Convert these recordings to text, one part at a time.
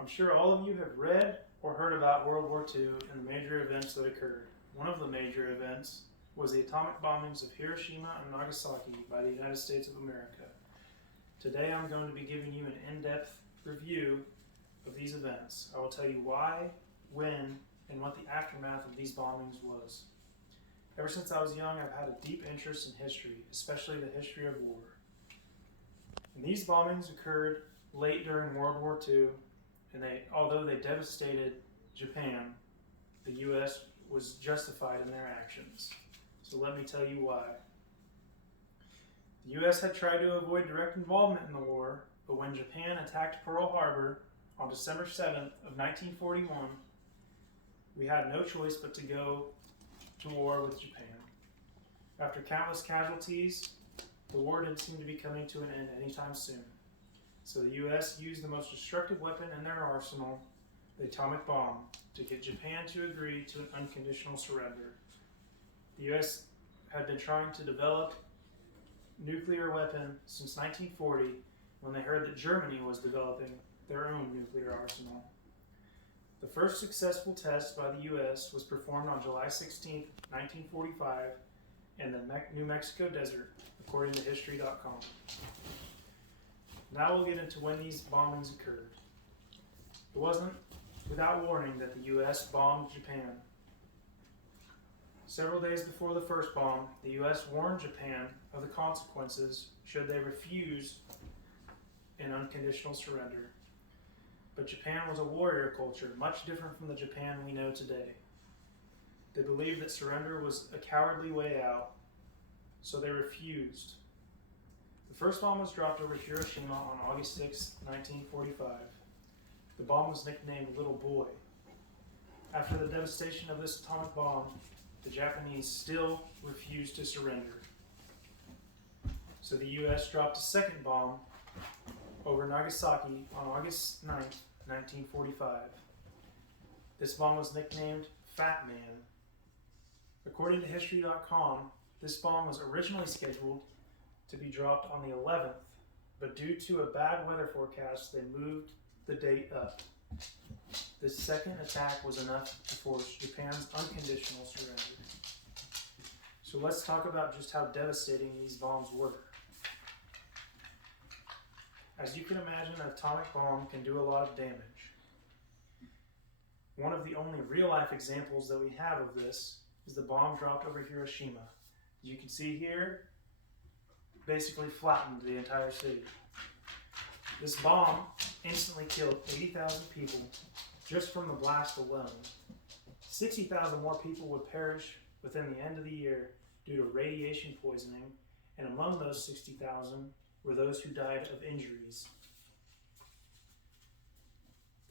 I'm sure all of you have read or heard about World War II and the major events that occurred. One of the major events was the atomic bombings of Hiroshima and Nagasaki by the United States of America. Today I'm going to be giving you an in-depth review of these events. I will tell you why, when, and what the aftermath of these bombings was. Ever since I was young, I've had a deep interest in history, especially the history of war. And these bombings occurred late during World War II, and although they devastated Japan, the U.S. was justified in their actions. So let me tell you why. The U.S. had tried to avoid direct involvement in the war, but when Japan attacked Pearl Harbor on December 7th of 1941, we had no choice but to go to war with Japan. After countless casualties, the war didn't seem to be coming to an end anytime soon. So the U.S. used the most destructive weapon in their arsenal, the atomic bomb, to get Japan to agree to an unconditional surrender. The U.S. had been trying to develop nuclear weapon since 1940 when they heard that Germany was developing their own nuclear arsenal. The first successful test by the U.S. was performed on July 16, 1945 in the New Mexico desert, according to History.com. Now we'll get into when these bombings occurred. It wasn't without warning that the U.S. bombed Japan. Several days before the first bomb, the U.S. warned Japan of the consequences should they refuse an unconditional surrender. But Japan was a warrior culture, much different from the Japan we know today. They believed that surrender was a cowardly way out, so they refused. The first bomb was dropped over Hiroshima on August 6, 1945. The bomb was nicknamed Little Boy. After the devastation of this atomic bomb, the Japanese still refused to surrender. So the U.S. dropped a second bomb over Nagasaki on August 9, 1945. This bomb was nicknamed Fat Man. According to History.com, this bomb was originally scheduled to be dropped on the 11th, but due to a bad weather forecast, they moved the date up. This second attack was enough to force Japan's unconditional surrender. So let's talk about just how devastating these bombs were. As you can imagine, an atomic bomb can do a lot of damage. One of the only real-life examples that we have of this is the bomb dropped over Hiroshima. As you can see here, basically flattened the entire city. This bomb instantly killed 80,000 people just from the blast alone. 60,000 more people would perish within the end of the year due to radiation poisoning, and among those 60,000 were those who died of injuries.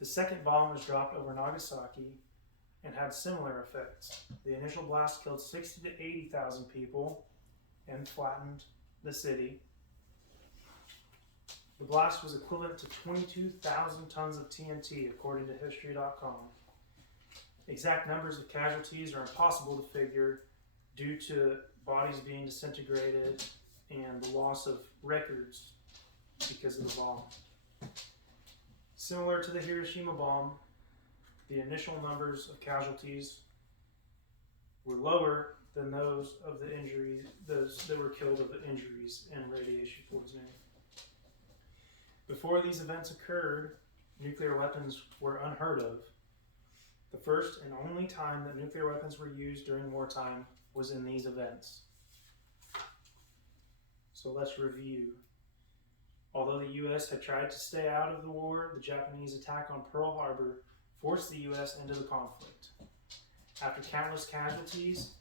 The second bomb was dropped over Nagasaki and had similar effects. The initial blast killed 60 to 80,000 people and flattened the city. The blast was equivalent to 22,000 tons of TNT, according to History.com. Exact numbers of casualties are impossible to figure due to bodies being disintegrated and the loss of records because of the bomb. Similar to the Hiroshima bomb, the initial numbers of casualties were lower than those of the injuries, those that were killed of the injuries and radiation poisoning. Before these events occurred, nuclear weapons were unheard of. The first and only time that nuclear weapons were used during wartime was in these events. So let's review. Although the U.S. had tried to stay out of the war, the Japanese attack on Pearl Harbor forced the U.S. into the conflict. After countless casualties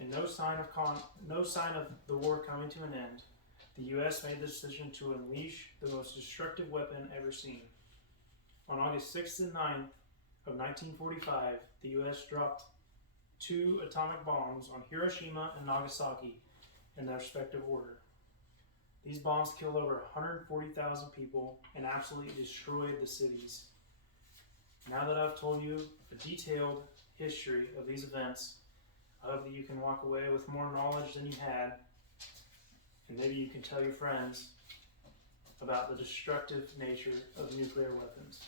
and no sign of the war coming to an end, the U.S. made the decision to unleash the most destructive weapon ever seen. On August 6th and 9th of 1945, the U.S. dropped 2 atomic bombs on Hiroshima and Nagasaki in their respective order. These bombs killed over 140,000 people and absolutely destroyed the cities. Now that I've told you a detailed history of these events, I hope that you can walk away with more knowledge than you had, and maybe you can tell your friends about the destructive nature of nuclear weapons.